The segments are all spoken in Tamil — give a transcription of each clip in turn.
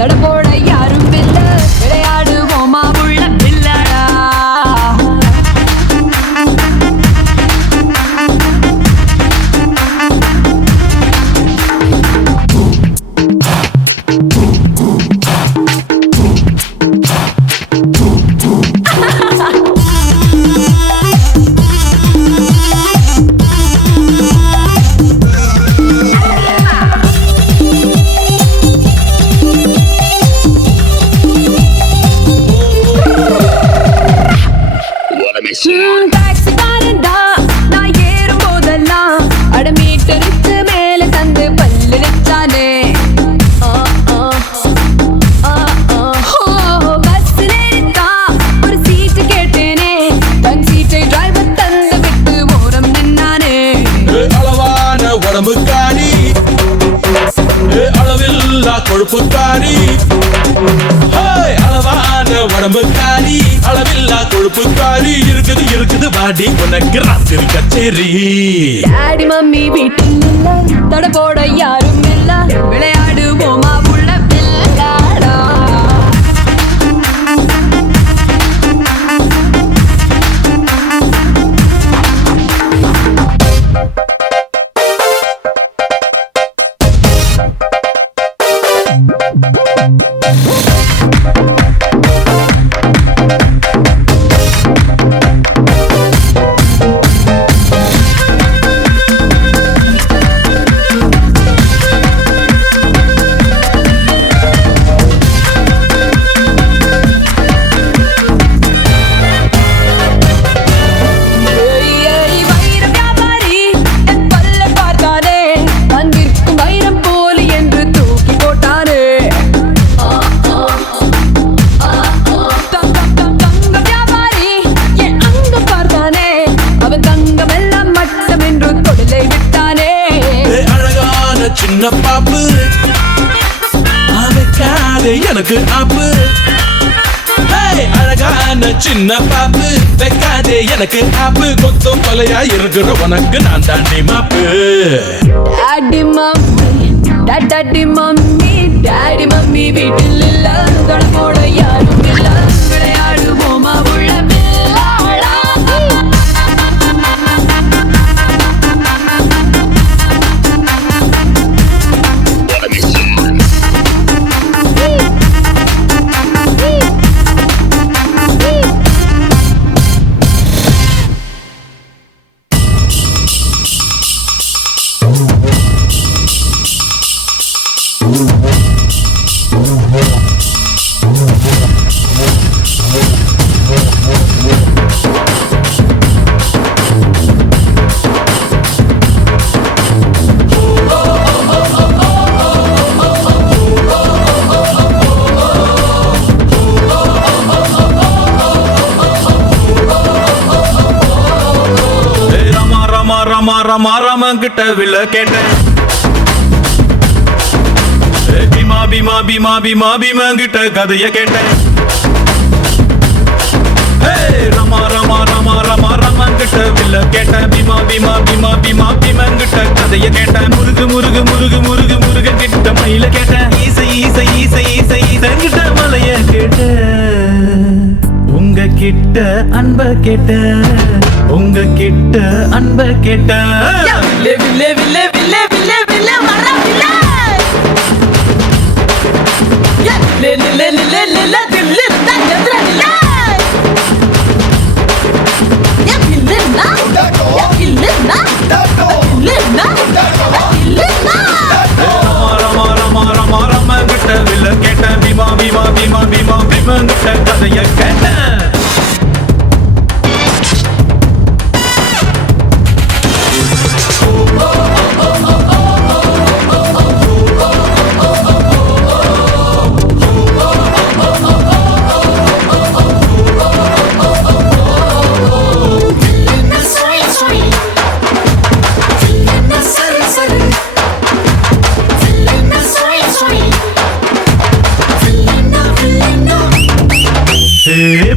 தடபோட யாரும் இல்ல விளையாடுவோமா உள்ள பில்லடா டாக்ஸி காரண்டா நான் ஏறும் போதெல்லாம் அடமீட்டருக்கு மேல தந்து பல்லு நிச்சானே பஸ்ல இருக்கா ஒரு சீட்டு கேட்டேனே தன் சீட்டை டிரைவர் தந்து விட்டு ஓரம் நின்னானே அளவான உடம்புக்காரி அளவில்லா கொழுப்புக்காரி அளவான உடம்புக்காரி அளவில்லா கொழுப்புக்காரி இருக்குது இருக்குது வாடி உனக்கு ராத்திரி கச்சேரி டாடி மம்மி வீட்டில் இல்ல தடபோட யாரும் இல்ல விளையாடுவோமா உள்ள பில்லாடா சின்ன பாப்பு வைக்காதே எனக்கு ஆப்பு அழகான சின்ன பாப்பு வைக்காதே எனக்கு ஆப்பு கொத்தும் கொலையா இருக்கிற உனக்கு நான் தாண்டி மாப்பு daddy mummy daddy mummy daddy mummy வீட்டில் இல்ல தடபோட யாரும் இல்ல விளையாடுவோமா உள்ள பில்லாடா கிட்ட வில்ல கேட்டேன் பீமா பீமா பீமா பீமா பீமா கிட்ட கதைய கேட்டேன் ரமா ரமா ரமா ரமா ரமா கிட்ட வில்ல கேட்டேன் பீமா பீமா பீமா பீமா பீமா கிட்ட கதைய கேட்டேன் முருகு முருகு முருகு முருகு முருக கிட்ட மயில கேட்டேன் ஈசை ஈசை ஈசை ஈசை ஈசை கிட்ட மலைய கேட்டேன் உங்க கிட்ட அன்ப கேட்ட உங்க கிட்ட அன்ப கேட்ட வில்லே வில்லே வில்லே வில்லே வில்லே வில்லே வர வில்லே லே லே லே லே லே லே தில்லு தங்கத்ர வில்லே யா வில்லே நா யா வில்லே நா வில்லே நா வில்லே நா ரமா ரமா ரமா ரமா கிட்ட வில்ல கேட்ட பீமா பீமா பீமா பீமா பீமா கிட்ட கதைய கேட்ட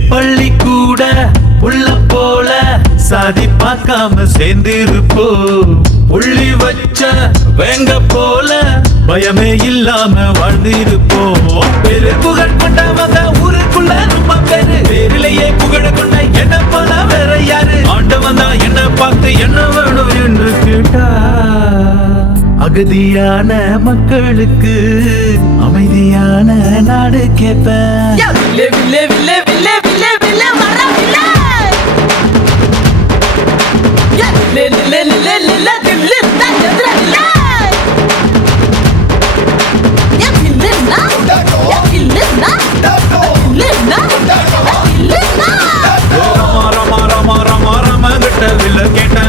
பள்ளி கூட உள்ள போல சாதி பார்க்காம சேர்ந்திருப்போ உள்ளி வச்ச வேங்க போல பயமே இல்லாம வாழ்ந்திருப்போம். பெரு புகழ் கொண்டவங்க ஊருக்குள்ள ரொம்ப பேரு. பேரிலேயே புகழ கொண்ட என்ன போல வேற யாரு? ஆண்டவன் தான் என்ன பார்த்து என்ன வேணும் என்று கேட்டா, அகதியான மக்களுக்கு அமைதியான நாடு கேட்பேன்.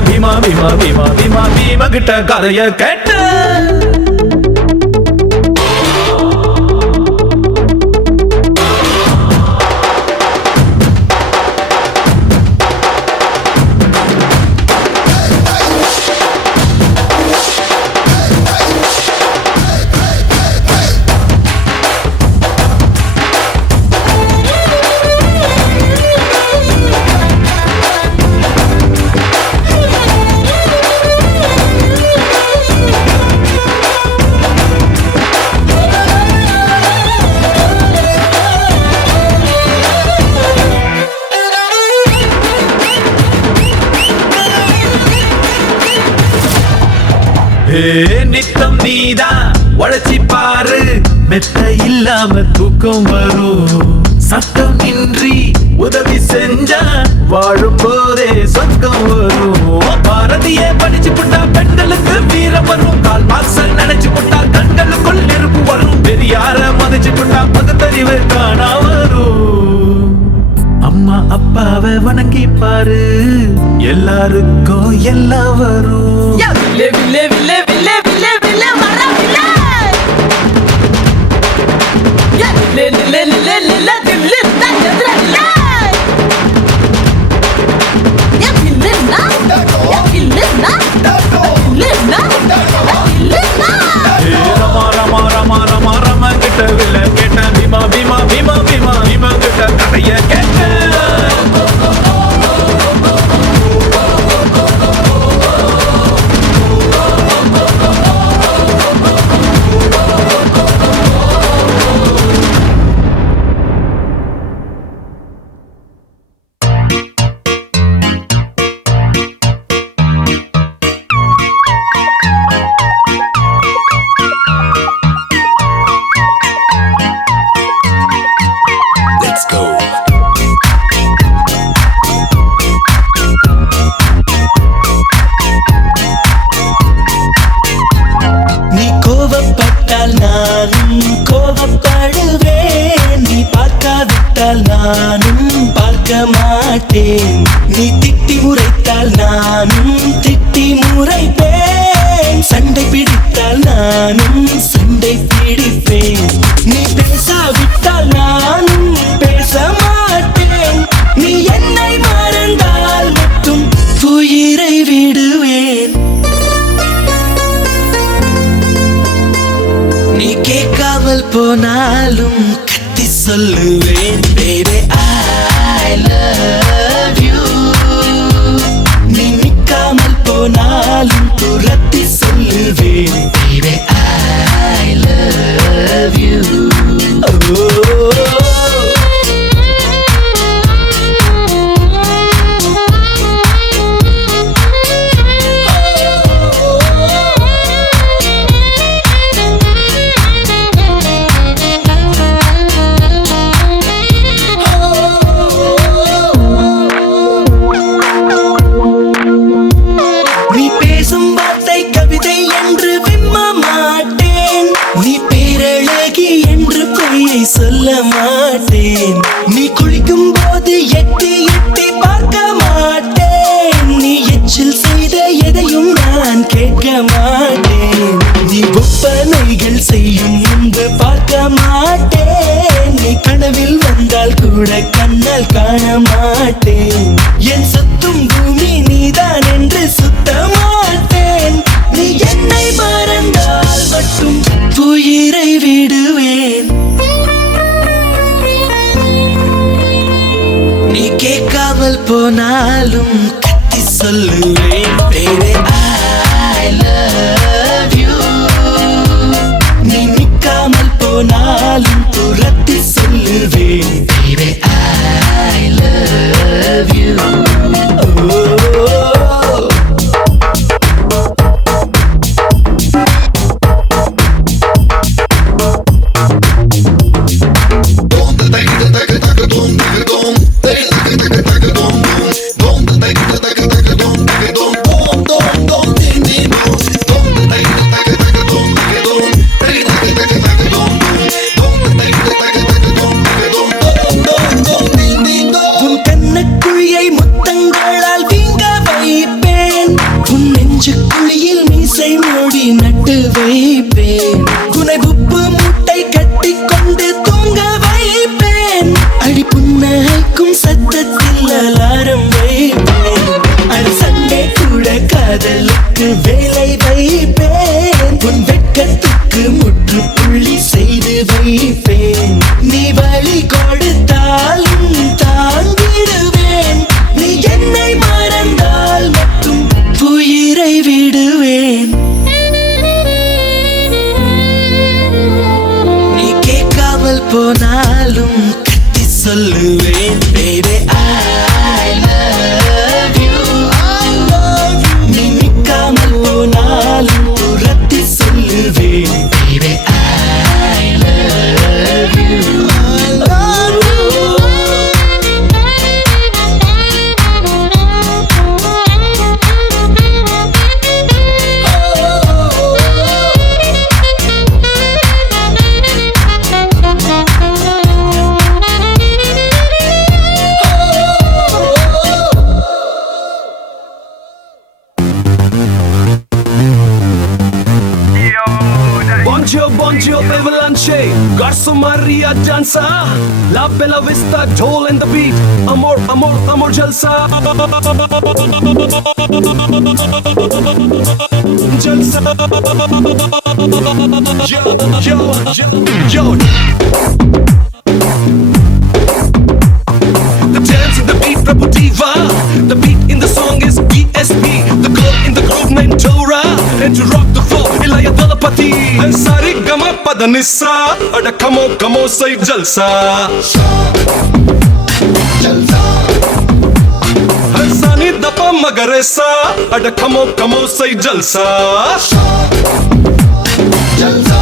பீமா பீமா பீமா பீமா பீமா கிட்ட கதைய கேட்ட. நித்தம் நீதான் உழைச்சி பாரு, மெத்த இல்லாம தூக்கம் வரும். சட்டம் இன்றி உதவி செஞ்சா வாழும் போதே சொர்க்கம் வரும். பாரதிய படிச்சு புட்டா பெண்களுக்கு வீரம் வரும். கால் மார்க்ஸ் நினைச்சு புட்டா கண்களுக்குள் நெருப்பு வரும். பெரியார மதிச்சு புட்டா பகுத்தறிவு காணா வரும். அம்மா அப்பாவை வணங்கி பாரு, எல்லாருக்கும் எல்லாம் வரும். பீமா பீமா பீமா பீமா பீமா கிட்ட கதைய கேட்ட. நானும் பார்க்க மாட்டேன். நீ திட்டி முறைத்தால் நானும் திட்டி முறைப்பேன். சண்டை பிடித்தால் நானும் சண்டை பிடிப்பேன். நீ பேசாவிட்டால் நானும் பேச மாட்டேன். நீ என்னை மறந்தால் மட்டும் உயிரை விடுவேன். நீ கேட்காமல் போனாலும் கத்தி சொல்லுவேன். Baby, I love you. நீ நிக்காமல் போனாலும் துரத்தி சொல்லுவேன். Baby, I love you. சொல்ல மாட்டேன். நீ குளிக்கும் போது எட்டி எட்டி பார்க்க மாட்டேன். நீ எச்சில் செய்த எதையும் நான் கேட்க மாட்டேன். நீ ஒப்பனைகள் செய்யும் முன்பு பார்க்க மாட்டேன். நீ கனவில் வந்தால் கூட கண்ணால் காண மாட்டேன். என் சுத்தும் பூமி நீதான் என்று சுத்த மாட்டேன். நீ என்னை மறந்தால் மட்டும் உயிரை விடுவேன். நீ கேட்காமல் போனாலும் கத்தி சொல்லுவேன். Baby, I love you. Adesso Maria Jansa, la bella vista, Joel and the beat. Amor, amor, amor, jalsa. Jalsa. Yo. The dance in the beat, Prabhu Diva. The beat in the song is ESP. The girl in the groove named Tora. And to rock the floor, Ilaya Dalapati. And Sari Gama Padanissa. Ada come on, say Jalsa. And Sani Dapa Magaresa. Ada come on, say Jalsa. Jalsa,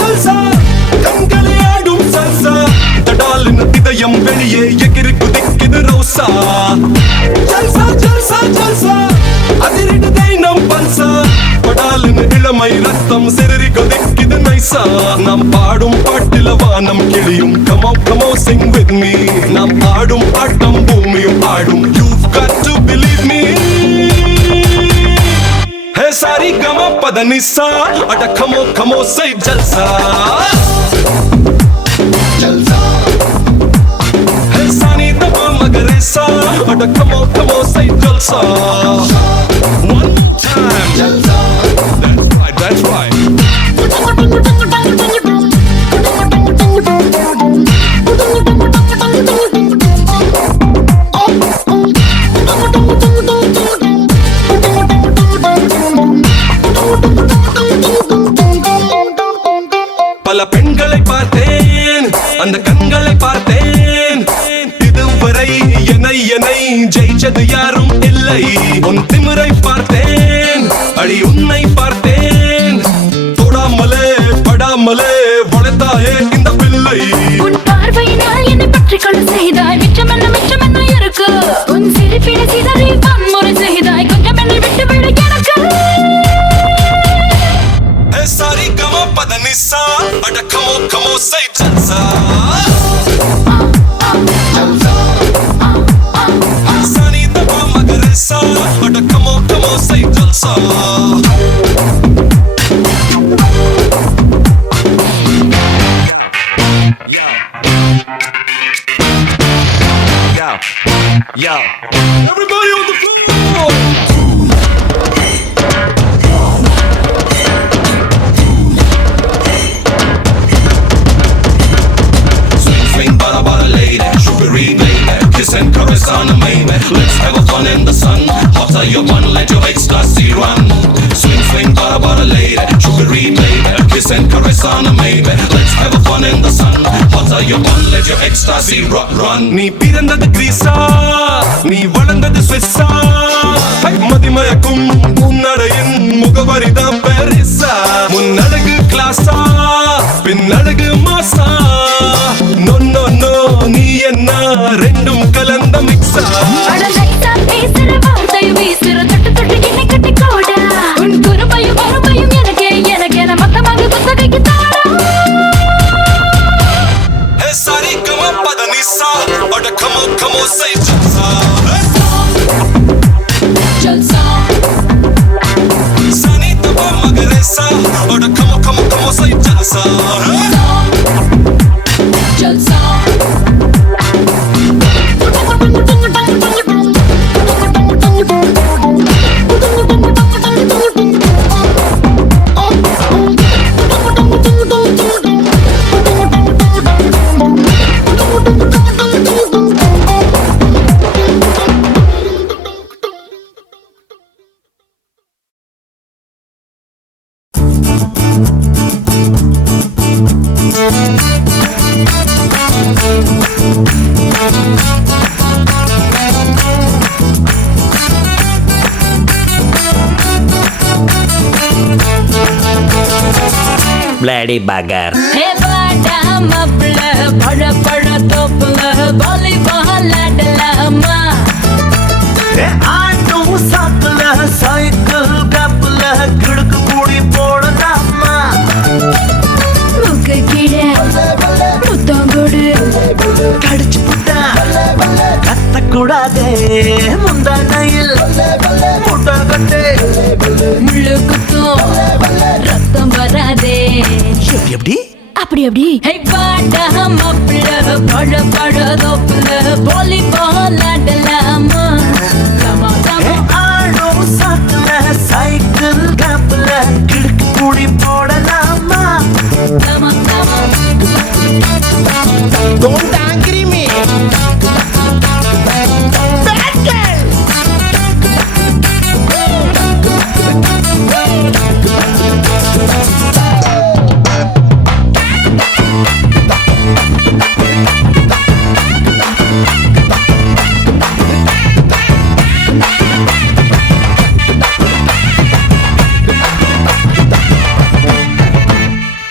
Jalsa. Kangaliyadum salsa. Tadalin idayam veliye egiri kudikkidu rosa. Jalsa. Adirinu deinam pansa. Padalin ilamai rattam siriri kudikkidu naisa. Nam paadum pattila vaanam kiliyum. Come on, sing with me. Nam paadum paattam bhoomiyum paadum. You've got to believe me. Hey Sari Gama Padanissa. Ada come on, say Jalsa. Hey Sani Dapa Magaresa. Ada come on, say Jalsa. One more time. That's right. பல பெண்களை பார்த்தேன், அந்த கண்களை பார்த்தேன். இதுவரை என்னை ஜெயிச்சது யாரும் இல்லை. உன் திமிரை பார்த்தேன், அடி உன்னை பார்த்தேன். தொடாமலே படாமலே வளர்த்தாயே இந்த பிள்ளை. உன் பார்வையினால் என்னை பற்றிக்கொள்ள செய்தாய். மிச்சம் என்ன இருக்கு. உன் சிரிப்பினை சிதறி வன்முறை செய்தாய். கொஞ்சம் என்னை விட்டு விடு எனக்கு. Hey Sari Gama Padanissa. Ada come on, say Jalsa. Sani Dapa Magaresa. Ada come on, say Jalsa. Yo. Everybody on the floor. Swing, bada lady, sugary baby, kiss and caress on the main. Let's have a fun in the sun. Hotter your bun, let your ecstasy run. Swing, bada lady, sugary baby, kiss and caress on the main. Let's have a fun in the sun. Hotter your bun, let your ecstasy run. நீ பிறந்தது கிரீஸா, நீ வளர்ந்தது ஸ்விஸ்ஸா. மதிமயக்கும் உன்னடையின் முகவரிதான் பெரிசா. முன்னழகு கிளாஸா, பின்னழகு மாசா. No, நீ என்ன ரெண்டும் கலந்த மிக்ஸா. அடலைத்தா பேசுற வார்த்தை வீசுற தொட்டு என்னை கட்டி கோடா. உன் குறும்பையும் வறுமையும் எனக்கென மொத்தமாக புத்தகைக்கு தாடா. Hey Sari Gama Padanissa. Ada come on, say Jalsa. Jalsa. Sani Dapa Magaresa. Ada come on, say Jalsa. Jalsa. Bloody bugger. Hey bada mapla பழ தோப்புல வாலிபால் ஆடலாமா. ஆட்டும் சாக்குல சைக்கிள் கப்புல கிடுக்கு மூடி போடலாமா. முக்கு கீழே முத்தம் கொடு. கடிச்சு புட்டா கத்தக்கூடாதே. முந்தானையில் முட்டை கட்டு முள்ளு குத்தும் ரத்தம் வராது. எப்படி அப்படி அப்படி ஹே பாடா மாப்பிள்ள பட பட தோப்புல வாலிபால் ஆடலாமா கமா கமா ஆடோ சாக்குல சைக்கிள் கேப்ல கிடுக்கு கூடி போடலாமா கமா கமா Don't angry me. Bad girl.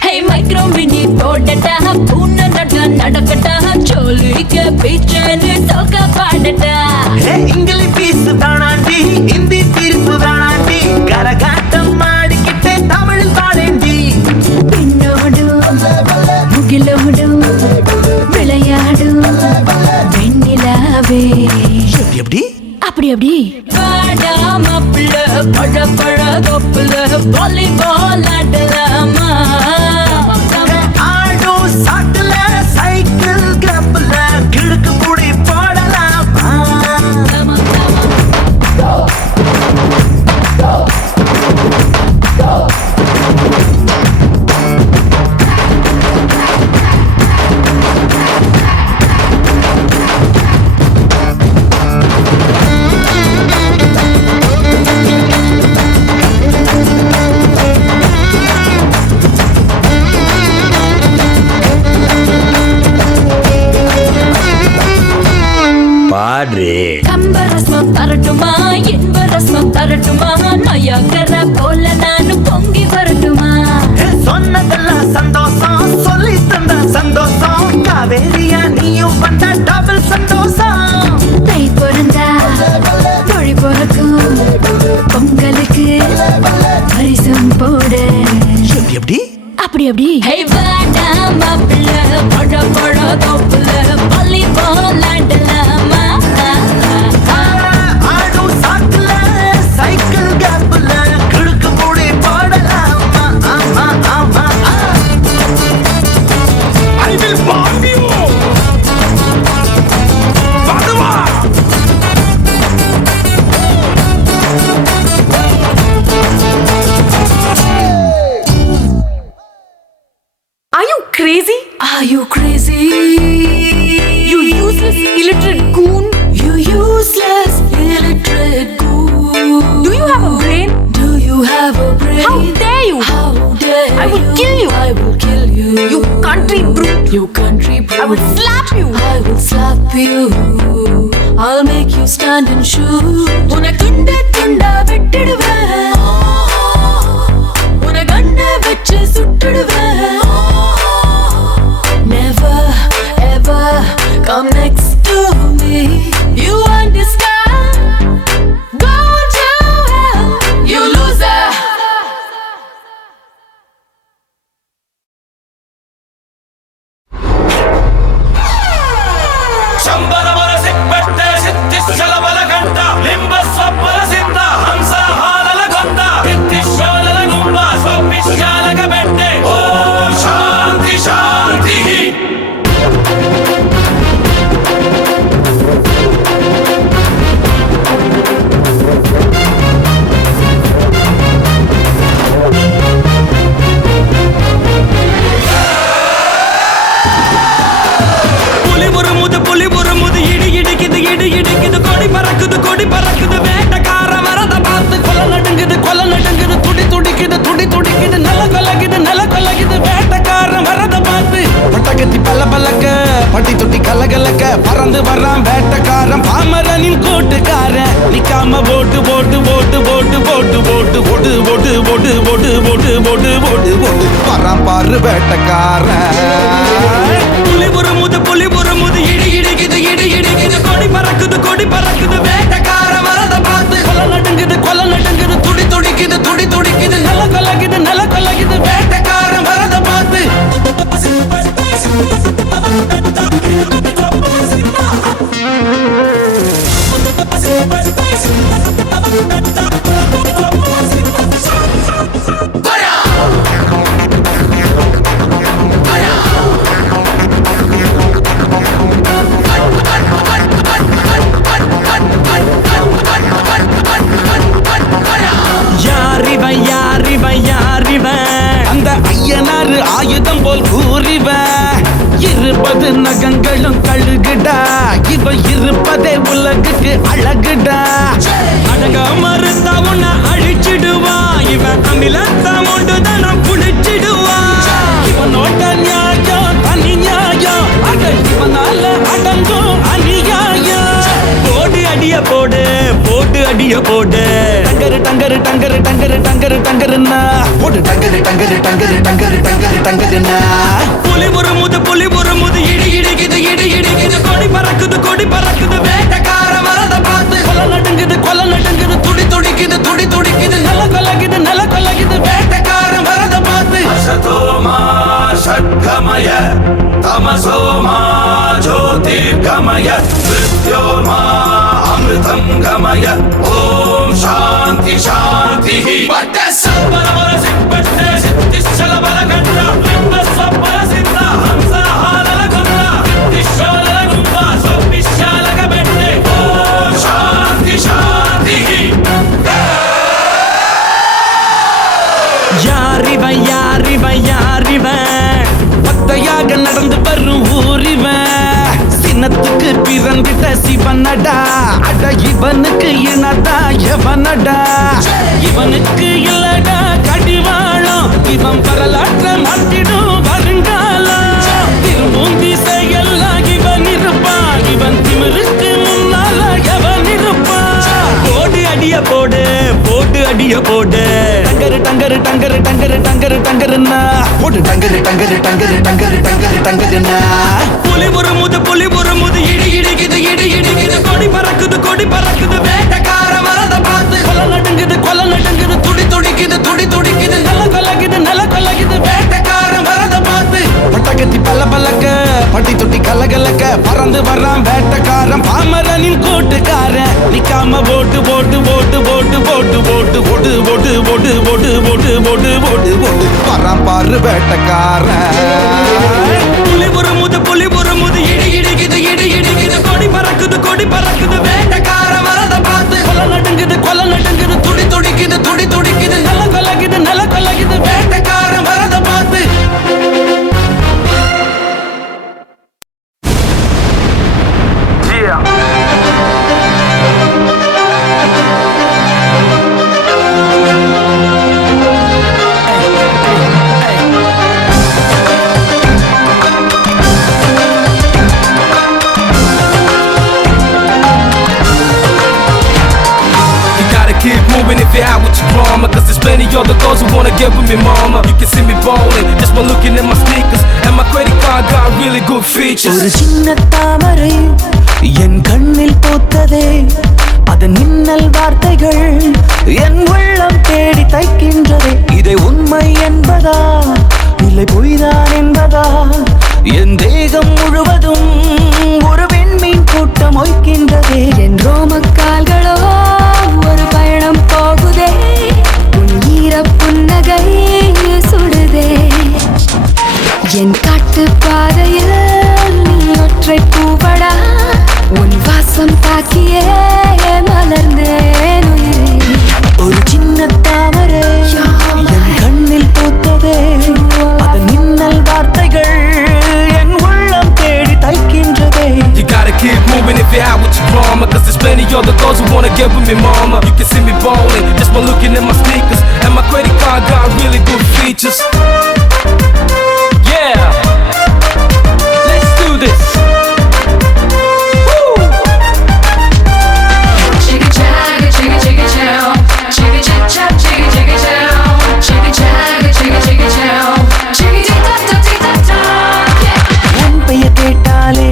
Hey micro mini போடடா பூன நடக்கடா சோலிக்க பீச்சனு சோக பாடடா இங்கிலீஷ் பீஸ் தானாண்டி ஹிந்தி தீர்ப்பு தானாண்டி கரகாட்டம் மாடிக்கிட்டே தமிழ் பாடேண்டி பின்னோடு முகிலோடு விளையாடு வெண்ணிலாவே எப்படி அப்படி அப்படி பாடா மாப்பிள்ள பட பட தோப்புல வாலிபால் ஆடலாமா ஆடோ சாக்குல சைக்கிள் கேப்ல கிடுக்கு கூடி போடலாமா பாடு கம்பரசம் தரட்டுமா என்பரசம் தரட்டுமா நயகர போல நானும் பொங்கி வரட்டுமா சொன்னதெல்லாம் சந்தோஷம் சொல்லி தந்த சந்தோஷம் காவேரியா நீயும் வந்த டபுள் சந்தோஷம் தை பிறந்தா மொழி பிறக்கும் பொங்கலுக்கு பரிசம் போட எப்படி அப்படி அப்படி ஹே வாடா மாப்பிள்ள பட பட தோப்புல வாலிபால் ஆடலாமா ஆடோ சாக்குல சைக்கிள் கேப்ல கிடுக்கு கூடி போடலாமா ஆமா ஆமா I will bomb you. Padua. Are you crazy? Are you crazy? You useless, illiterate goon. You useless illiterate goon. Do you have a brain? Do you have a brain? How dare you? How dare I will you? kill you. I will kill you. You country brute. You country brute. I will slap you. I will slap you. I'll make you stand and shoot. உன்னை துண்ட துண்டா வெட்டிடுவேன். உன்னை கண்ணை வச்சு சுட்டுடுவேன். Never ever come next to me. You understand? Go to hell, you loser. ಶಂಬರವರ ಸಿಪ್ಪಟ್ಟೆ ಸಿದ್ಧಿಶ್ಚಲ ಬಲಗಂಟ ಲಿಂಬ ಸ್ವಪ್ಪಲ ಸಿದ್ಧ ಹಂಸ ಹಾಲಲ ಗೊಂದ ಬಿತ್ತಿಶ್ವಲಲ ಗುಂಬ ಸ್ವಪ್ಪಿಶ್ಯಾಲಕ ಬೆಟ್ಟೆ ಓಂ ಶಾಂತಿ ಶಾಂತಿ புலி உருமுது இடி இடிக்குது கொடி பறக்குது வேட்டக்கார வரத பார்த்து கொலை நடுங்குது துடி துடிக்குது நில கொலகுது வேட்டக்கார வரத பார்த்து பட்டகத்தி பல்லக்க பட்டி தொட்டி கலகலக்க பறந்து வர்றான் வேட்டக்காரன் பாமரனின் கூட்டுக்காரன் நிக்காம போட்டு வர்றான் பாரு வேட்டக்காரன் புலி உருமுது இடி இடிக்குது கொடி பறக்குது வேட்டக்கார வரத பார்த்து கொலை நடுங்குது துடி துடிக்குது நில கொலகுது வேட்டக்கார வரத பார்த்து பழகுடா இவன் இருப்பதே உலகுக்கு அழகுடா அடங்க மறுத்தா உன்னை அழிச்சிடுவான் இவன் அமிலத்தா உண்டு தானம் புடிச்சிடுவான் இவனோட நியாயம் தனி நியாயம் அட இவனால அடங்கும் அநியாயம் போடு அடிய போடு போட்டு அடிய போடு டங்கரு டங்கரு டங்கரு டங்கரு டங்கரு டங்கருன்னா போடு டங்கரு டங்கரு டங்கரு டங்கரு டங்கரு டங்கருன்னா புலி ஒரு முது இடி இடிக்குது இடி இடிக்குது கொடி பறக்குது வேட்டக்கார வரத பார்த்து கொலை நடுங்குது துடி துடிக்குது நல்ல கொலகுது வேட்டக்கார வரத பார்த்து அசதோமா ஷட்கமய தமசோமா ஜோதிர்கமய மிருத்யோர்மா அமிர்தம் கமய ஓம் சாந்தி சாந்தி பட்ட சபர சிப்பட்ட சித்திச்சல பலகண்ட விம்மஸ்வபர சித்த ஹம்சஹாலல குந்த திஷோலல கும்ப சொபிஷாலக பெட்டே ஓம் சாந்தி சாந்தி யாரிவன் பத்தையாக நடந்து வரும் ஊரிவன் சின்னத்துக்கு பிறந்திட்ட சிவனடா அட இவனுக்கு இனதா எவனடா இவனுக்கு இல்லடா கடிவாளம் இவன் வரலாற்ற மாற்றிடும் வருங்காலம் திரும்பும் திசையெல்லாம் இவன் இருப்பான் இவன் திமிருக்கு முன்னால எவன் இருப்பான் போடு அடிய போடு போட்டு அடிய போடு டங்கரு டங்கரு டங்கரு டங்கரு டங்கரு டங்கருன்னா போடு டங்கரு டங்கரு டங்கரு டங்கரு டங்கரு டங்கருன்னா புலி ஒரு முது இடி இடிக்குது கொடி பறக்குது வேட்டக்கார வரத பார்த்து கொலை நடுங்குது துடி துடிக்குது நல்ல கொலகுது வேட்டக்கார வரத பார்த்து பட்டகத்தி பல்லக்க பட்டி தொட்டி கலகலக்க பறந்து வர்றான் வேட்டக்காரன் பாமரனின் கூட்டுக்காரன் நிக்காம போட்டு வரான் பாரு வேட்டக்காரன் புலி ஒரு முது இடி இடிக்குது கொடி பறக்குது வேட்டக்கார வரத பார்த்து கொலை நடுங்குது துடி துடிக்குது நல்ல கொலகுது வேட்டக்கார வரத பார்த்து If you're out with your drama, cause there's plenty other girls who wanna get with me, mama. You can see me ballin' just by looking at my sneakers, and my credit card got really good features. ஒரு சின்ன தாமரை என் கண்ணில் பூத்ததே அதன் மின்னல் வார்த்தைகள் என் உள்ளம் தேடி தைக்கின்றதே இதை உண்மை என்பதா இல்லை பொய்தான் என்பதா என் தேகம் முழுவதும் ஒரு விண்மீன் கூட்டம் ஒய்க்கின்றதே என் ரோமக்கால்களோ ஒரு பயணம் போகுதே உன் ஈர புன்னகை சுடுதே என் காட்டு பாதையில் நீ ஒற்றை பூவடா உன் வாசம் தாக்கியே மலர்ந்தேன் உயிரே ஒரு சின்ன தாமரை என் கண்ணில் பூத்ததே அதன் மின்னல் வார்த்தைகள் என் உள்ளம் தேடி தைக்கின்றதே You gotta keep moving if you're out with your drama, cause there's plenty other girls who wanna get with me, mama. You can see me ballin' just by looking at my sneakers, and my credit card got really good features. Yeah, let's do this. Woo! Chicka chagga, chicka chicka chow, chicka chip chop, chicka chicka chow, chicka chagga, chicka chow, chicka tick tock tock tick tock tock. உன் பெயர் கேட்டாலே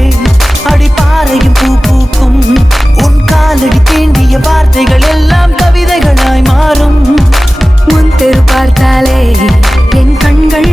அடிப்பாறையும் பூ பூக்கும் உன் காலடி தீண்டிய வார்த்தைகள் எல்லாம் கவிதைகளாய் மாறும் முன் தெரு பார்த்தாலே என் கண்கள்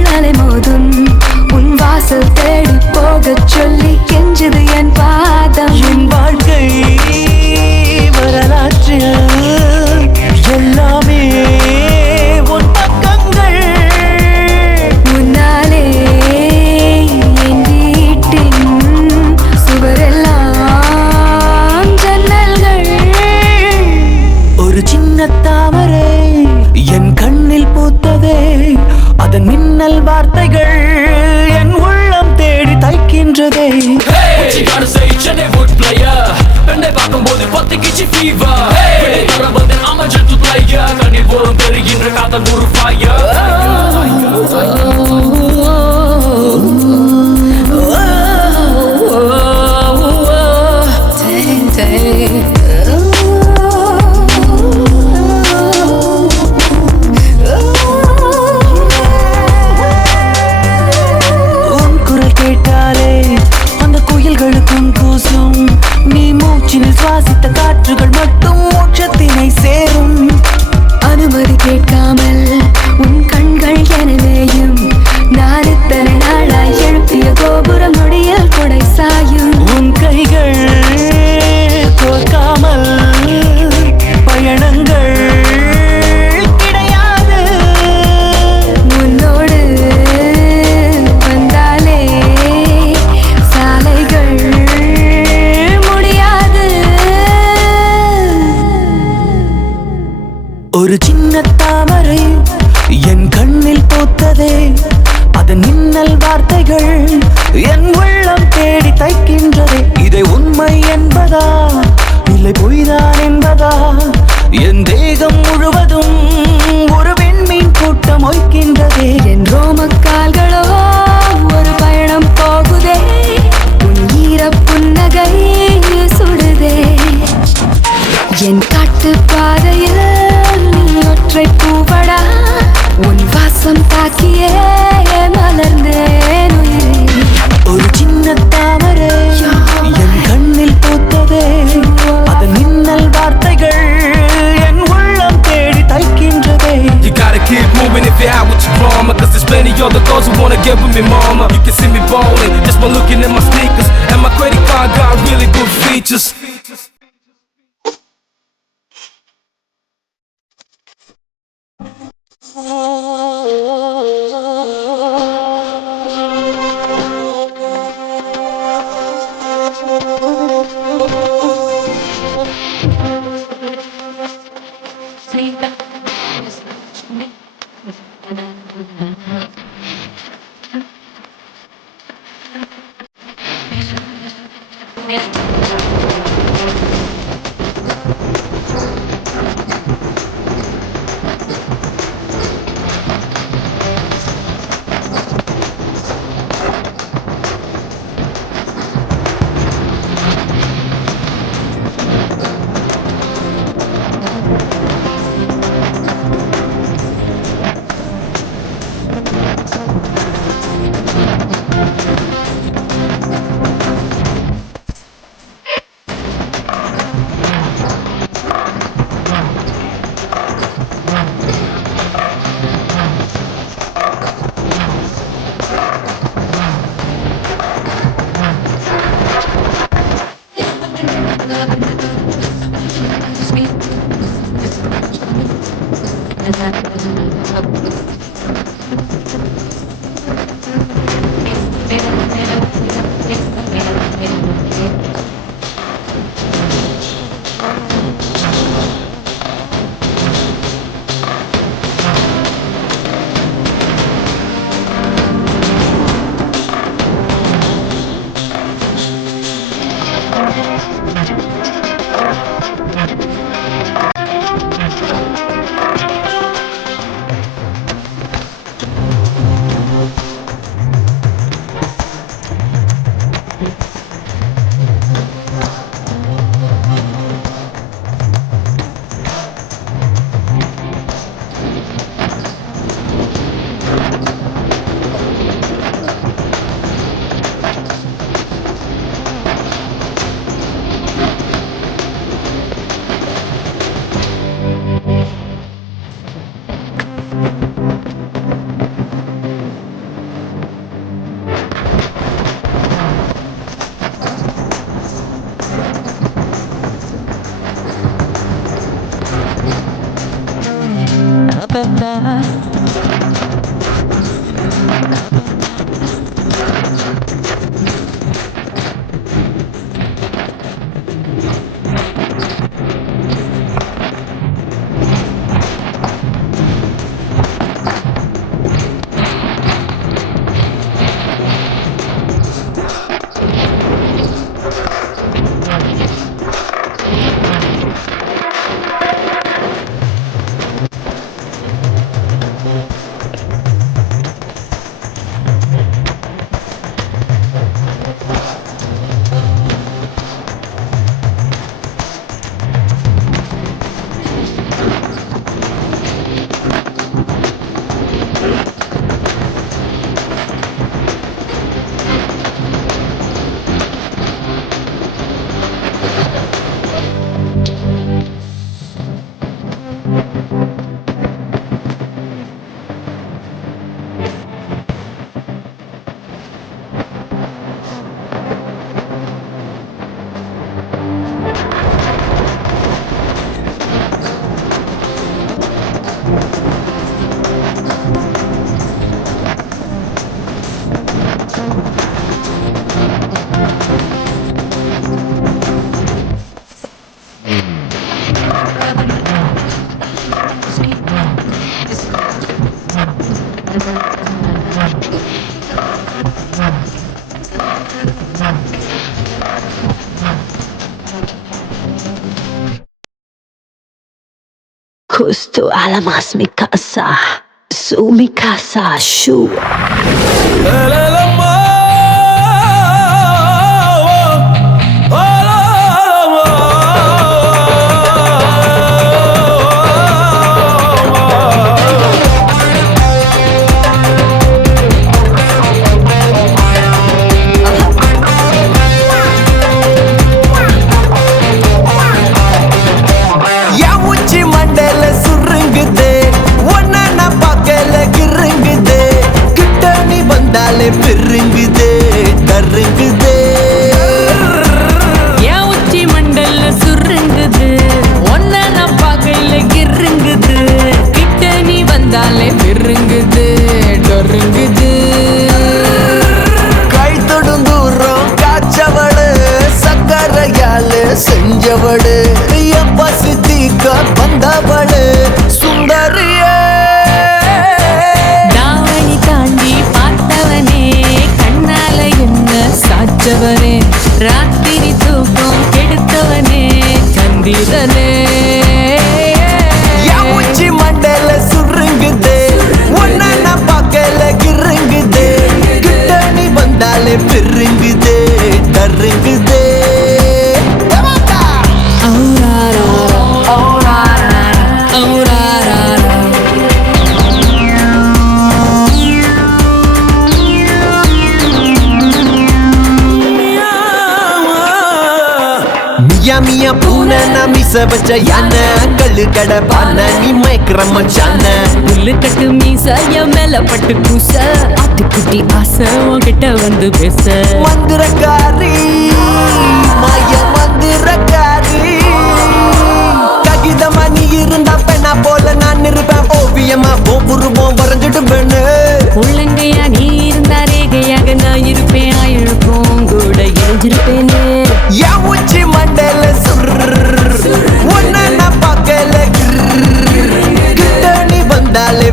உன் கூசும் நீ மூச்சினில் சுவாசித்த காற்றுகள் மட்டும் மோட்சத்தினை சேரும். அனுமதி கேட்காமல் உன் கண்கள் எனவேயும் நான் இத்தனை நாளாய் எழுப்பிய கோபுரம் நொடியில் கொடை சாயும். உன் கைகள் கோர்க்காமல் பயணங்கள் கிடையாது. உன்னோடு வந்தாலே சாலைகள் முடியாது. ஒரு சின்ன தாமரை என் கண்ணில் பூத்ததே, அதன் மின்னல் வார்த்தைகள் என் உள்ளம் தேடி தைக்கின்றதே. இதை உண்மை என்பதா இல்லை பொய்தான் என்பதா? என் தேகம் முழுவதும் ஒரு விண்மீன் கூட்டம் ஒய்க்கின்றதே. என் ரோமக்கால்களோ ஒரு பயணம் போகுதே, உன் ஈர புன்னகை சுடுதே. என் காட்டு பாதையில் நீ ஒற்றை பூவடா, உன் வாசம் தாக்கியே மலர்ந்தேன் உயிரே. ஒரு சின்ன தாமரை என் கண்ணில் பூத்ததே, அதன் மின்னல் வார்த்தைகள் என் உள்ளம் தேடி தைக்கின்றதே. You gotta keep moving if you're out with your drama, cause there's plenty other girls who wanna get with me, mama. You can see me ballin' just by looking at my sneakers, and my credit card got really good features. Justo alamas mi casa, su mi casa, shu. பெருங்குதே கருங்குதே என் உச்சி மண்டல்ல சுருங்குது ஒன்ன நான் பார்க்கையில கிருங்குது கிட்ட நீ வந்தாலே பெருங்குது டொருங்குது கை தொடும் தூரம் காய்ச்சவளு சக்கரையால செஞ்சவளு பசி தீக்க வந்தவளு சுந்தரியே சாச்சவனே ராத்திரி தூக்கம் கெடுத்தவனே சந்திரனே உச்சி மண்டல சுருங்குதே ஒன்ன நான் பார்க்கல கிருங்குதே கிட்ட நீ வந்தாலே பெருங்குதே கருங்குதே மியா பூனை நான் மிச வச்ச யானை கல்லு கடை பானை நீ மயக்கிற மச்சான புல்லு கட்டு மீசைய மேல பட்டு பூச ஆட்டுக்குட்டி ஆசை உன்கிட்ட வந்து பேச மந்திரக்காரி மாய மந்திரக்காரி ககிதமா நீ இருந்தா பெண்ணா போல நான் இருப்பேன் ஓவியமா உருவம் வரைஞ்சிடுவேன்னு உள்ளங்கையா நீ இருந்தா ரேகையாக நான் இருப்பேன் ஆயிழுப்போம் கூட இணைஞ்சிருப்பேனே என் உச்சி மண்டல ஒன்ன நான் பார்க்கல கிட்ட நீ வந்தாலே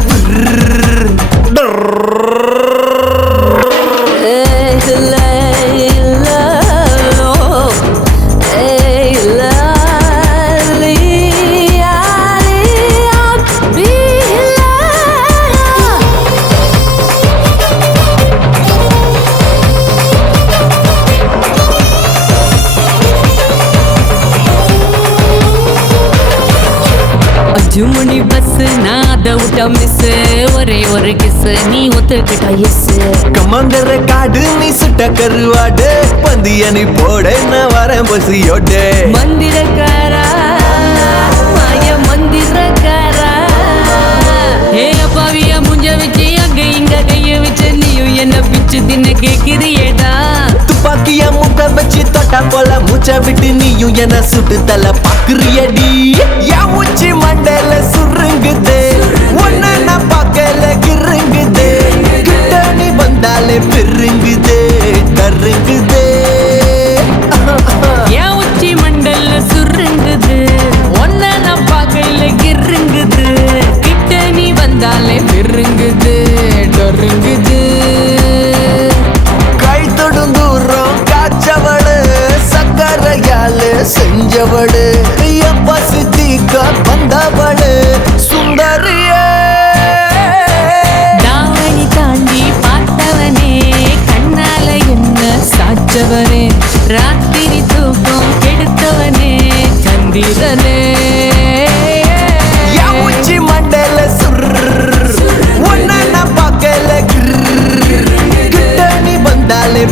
ஜுமணி பஸ் நான் அதை விட்டா மிஸ் ஒரே ஒரு கிஸ் நீ ஒத்துக்கிட்டா எஸ் கமங்கர காடு நீ சுட்ட கருவாடு பந்திய நீ போட நான் வரேன் பசியோட மந்திரக்காரா மாய மந்திரக்காரா ஏ அப்பாவியா முஞ்ச வச்சு அங்க இங்க கைய வச்சு நீயும் என்ன பிச்சு தின்ன கேக்குறியேடா துப்பாக்கியா முக்க வச்சு தொட்டா போல மூச்ச விட்டு நீயும் என்ன சுட்டு தலை பாக்குறியடி என் உச்சி மண்டல சுருங்குதே ஒன்ன நான் பார்க்கல கிருங்குதே கிட்ட நீ வந்தாலே பெருங்குதே கருங்குதே என் உச்சி மண்டல்ல சுருங்குது ஒன்ன நான் பார்க்கல கிருங்குது கிட்ட நீ வந்தாலே பெருங்குது டொருங்குது கை தொடும் தூரம் காய்ச்சவளு சக்கரையால செஞ்சவளு பசி தீக்க வந்தவளு சுந்தரியே தாவணி தாண்டி பார்த்தவனே கண்ணால என்ன சாச்சவனே ராத்திரி தூக்கம் கெடுத்தவனே சந்திரனே உச்சி மண்டல ஒன்ன நான் பார்க்கல கிட்ட நீ வந்தாலே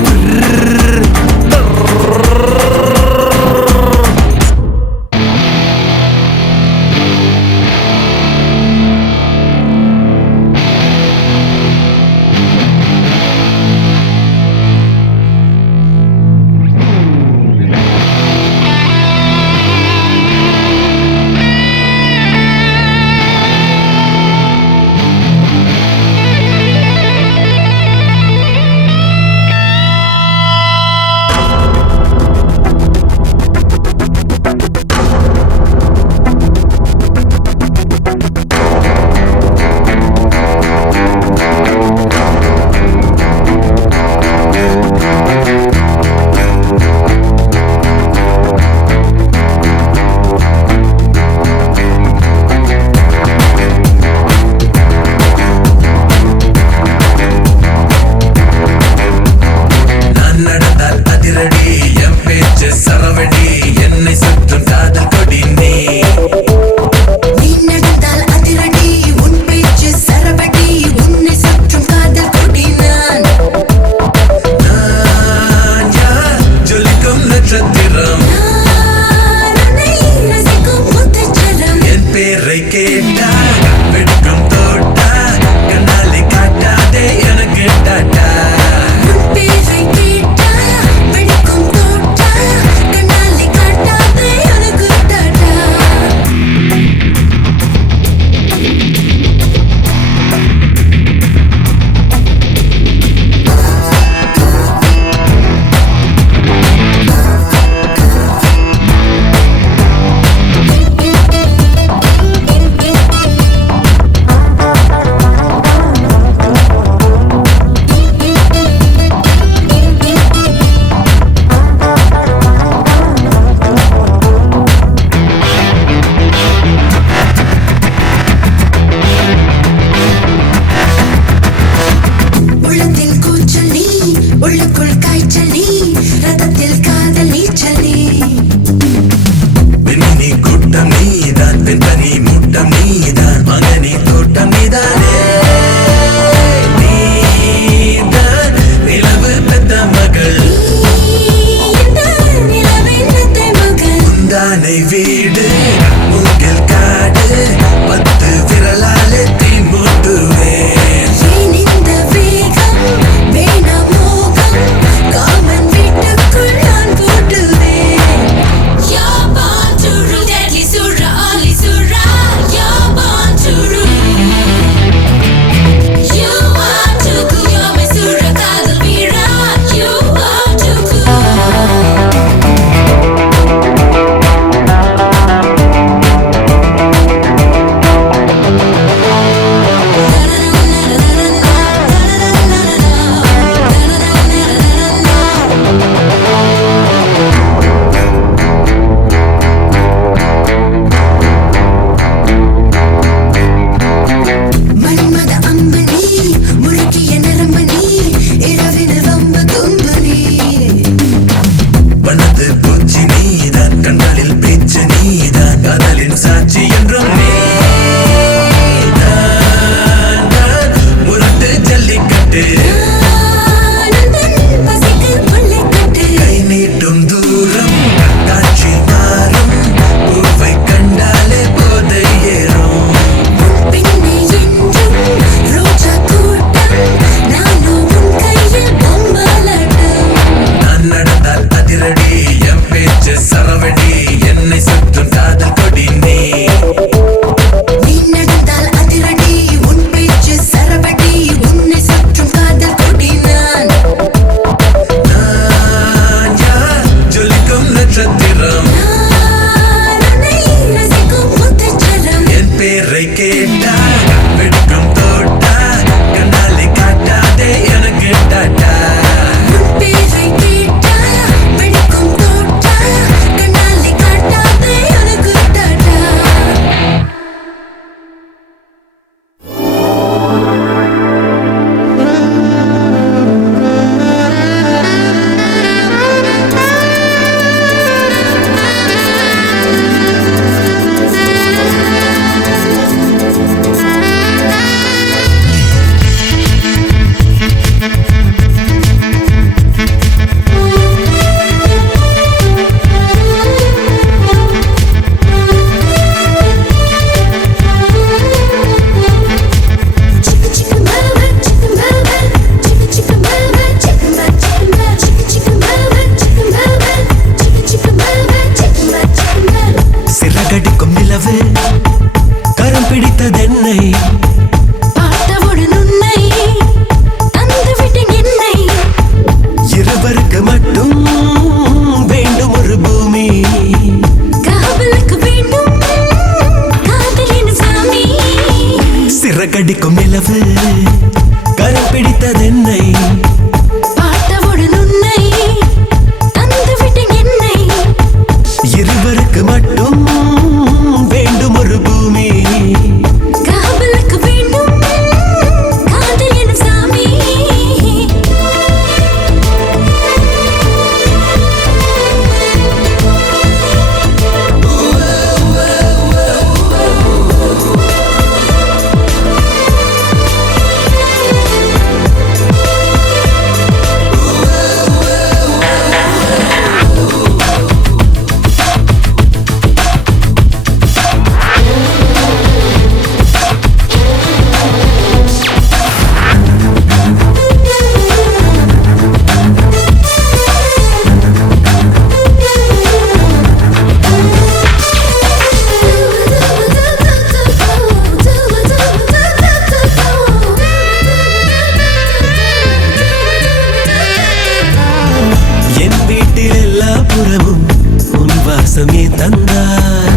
வாசம் ஏன் தந்தாய்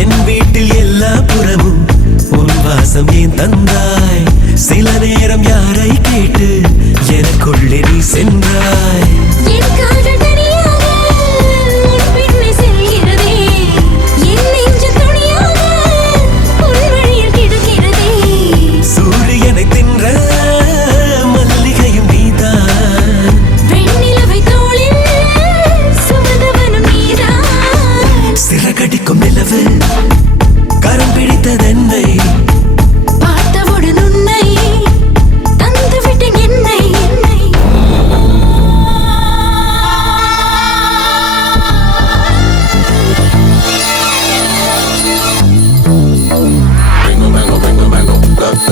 என் வீட்டில் எல்லா புறமும் உன் வாசம் ஏன் தந்தாய் சில நேரம் யாரை கேட்டு எனக்குள்ளே நீ சென்றாய் சூரியனை தின்ற மல்லிகையும் நீதான் சிறகடிக்கும் நிலவு கரம் பிடித்ததென்னை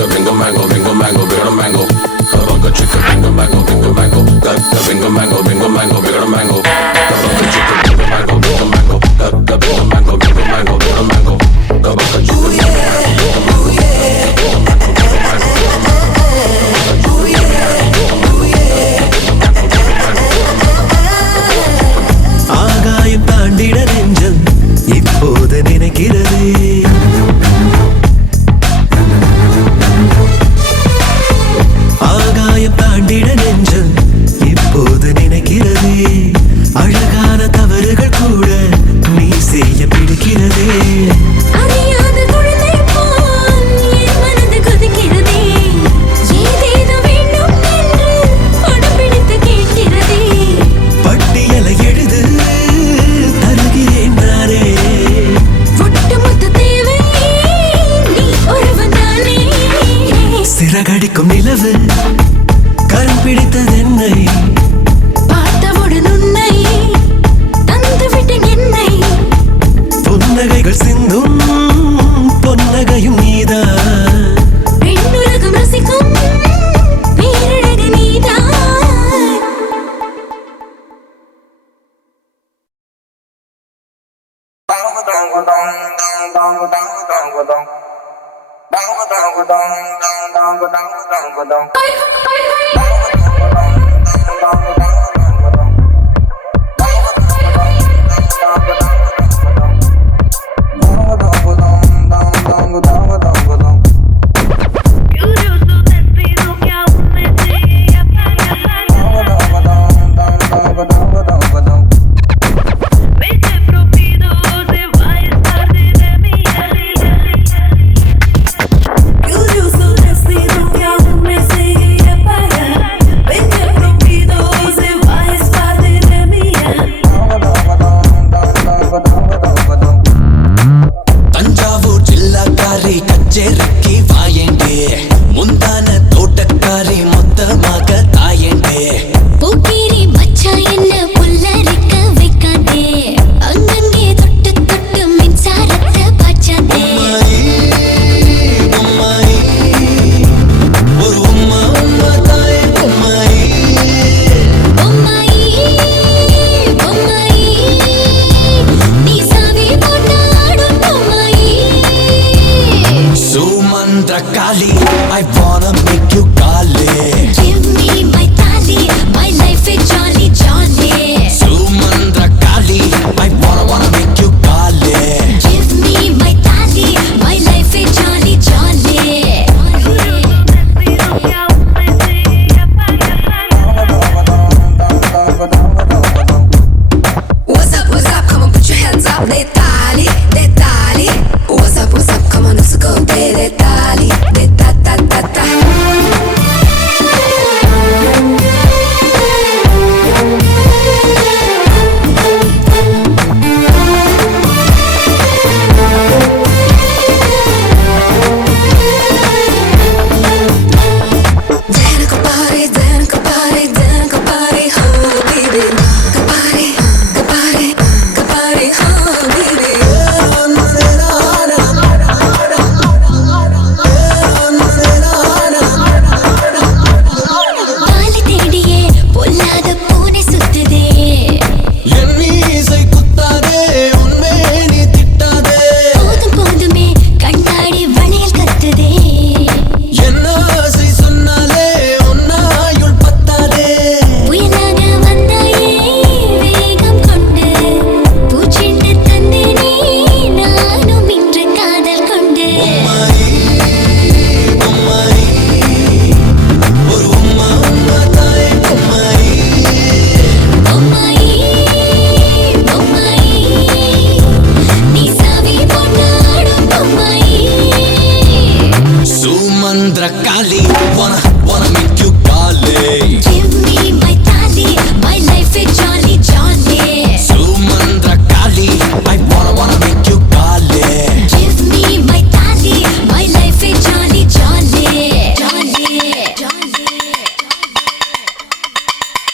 Bingo mango, bingo mango, bingo mango. Kabaka chicken, bingo mango, bingo mango. Bingo mango, bingo mango, bingo mango. Kabaka chicken, bingo mango, bingo mango. Bingo mango, bingo mango, bingo mango. Kabaka chicken, bingo mango, bingo mango. ஆகாயம் தாண்டிட நெஞ்சம் இப்போது நினைக்கிறது ஆகாயம் தாண்டிட நெஞ்சம் இப்போது நினைக்கிறது அழகான தவறுகள் கூட நீ செய்ய பிடிக்கிறதே பட்டியலை எழுது தருகிறேன் நானே சிறகடிக்கும் நிலவு கரம் பிடித்ததென்னை புன்னகைகள் சிந்தும் பொன்னகையும் நீதான் Curioso, decido que aún me sigue para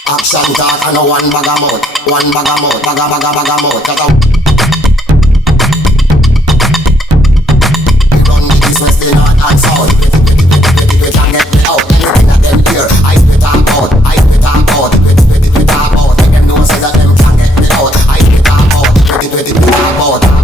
Action talk and no one bag a mouth. One bag a mouth, bag a mouth. We run the east, west, the north and south. We can't get me out. Anything that them hear, I spit them out. I spit them out. Spit them out. Make them know say that them can't get me out. I spit them out. Spit them out.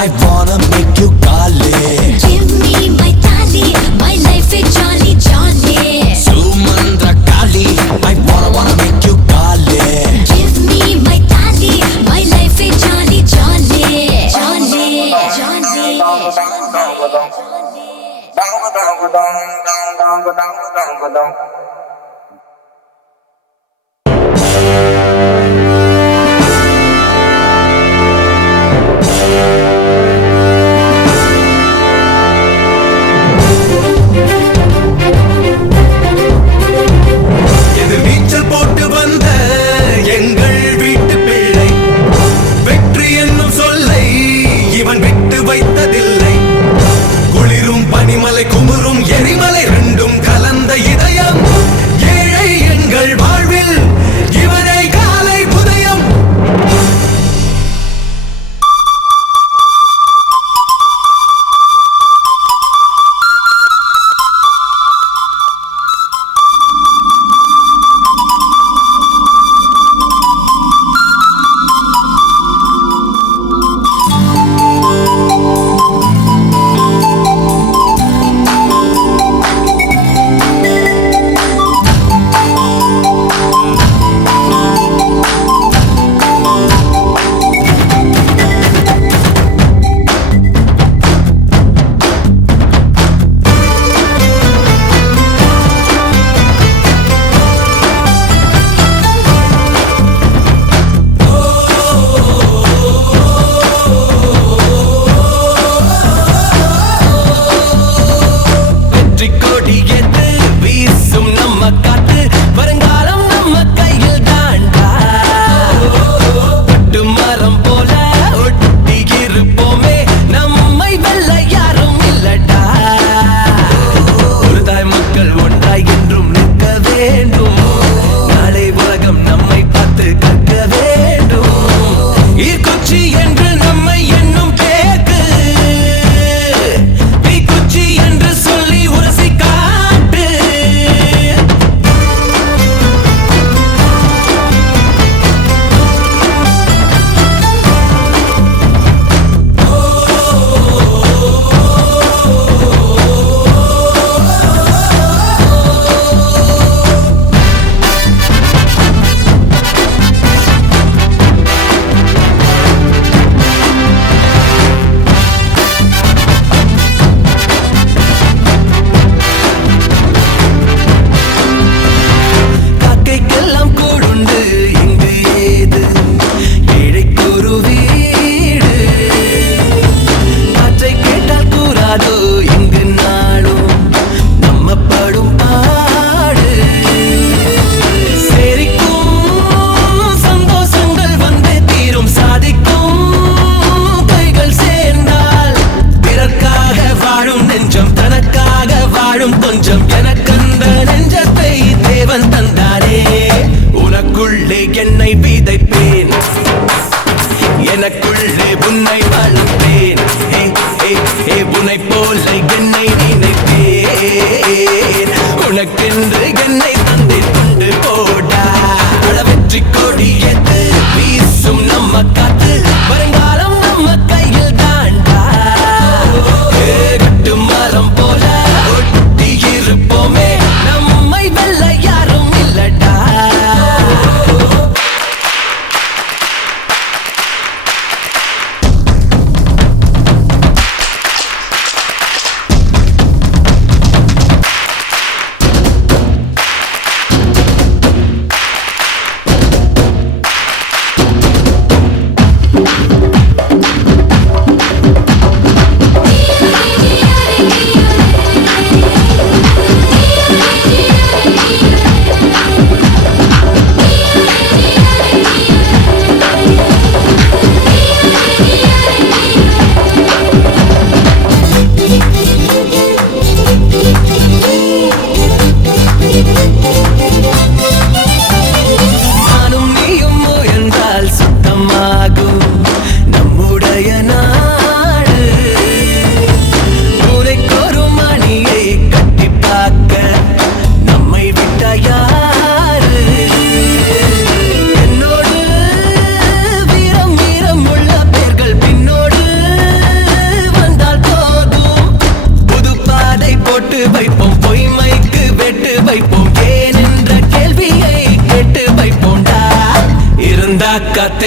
I wanna make you kali. Give me my tali, my life is jolly jolly. Sumandra Kali, I wanna make you kali. Give me my tali, my life is jolly jolly. Jolly, jolly. குளிரும் பனிமலை குமுறும் எரிமலை ரெண்டும் கலந்த இதயம்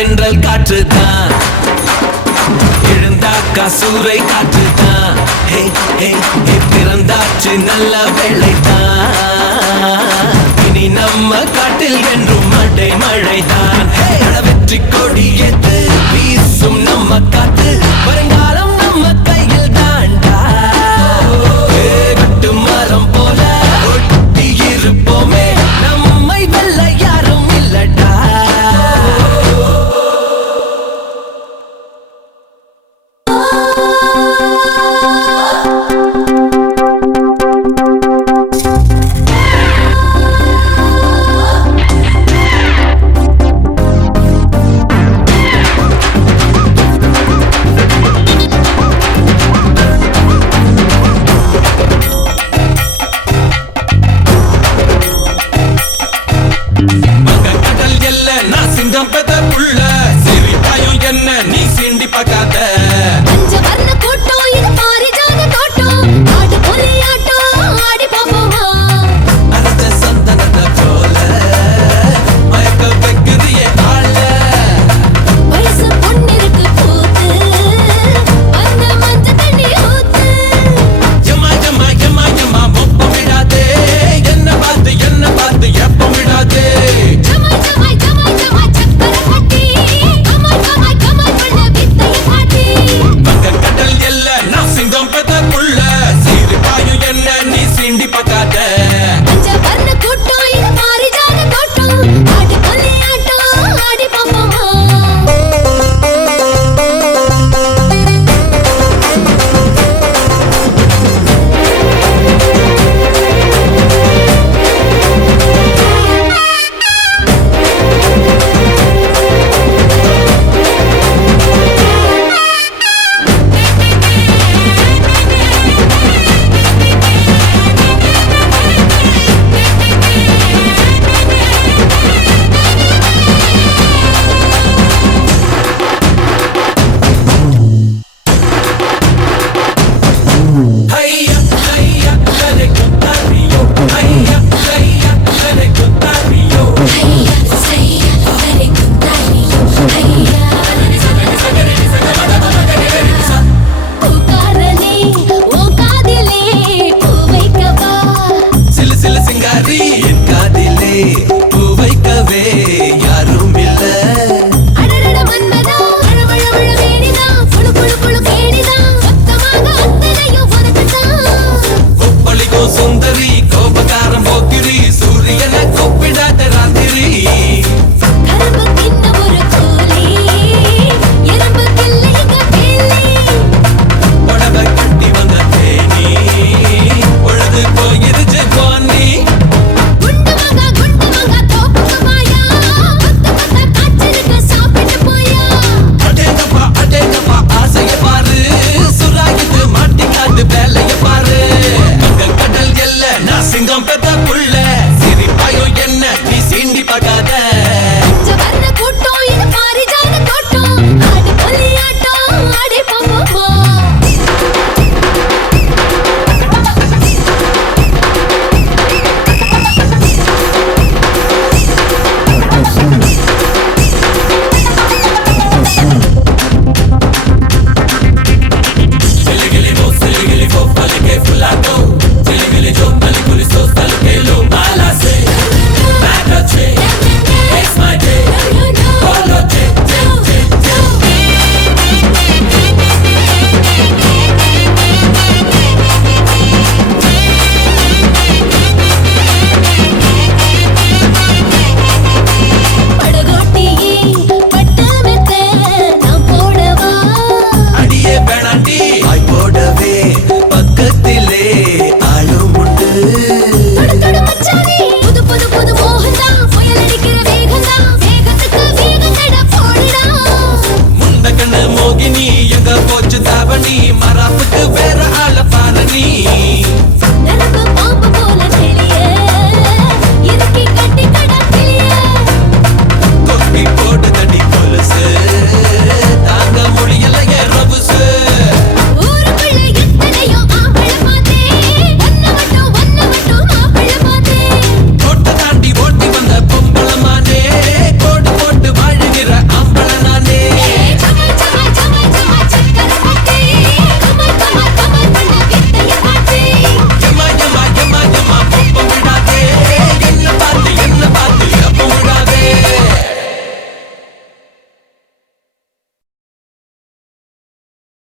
தென்றல் காற்றுதான் எழுந்தாக்கா சூறை காற்றுதான் பிறந்தாச்சு நல்ல வெள்ளைதான் இனி நம்ம காட்டில் என்றும் மடை மழைதான் வெற்றி கொடி ஏத்து வீசும் நம்ம காத்து வருங்காலம் நம்ம கையில் தாண்டா கட்டு மரம் போல ஒட்டி இருப்போமே நம்மை வெல்ல யாரும் இல்லடா சொந்த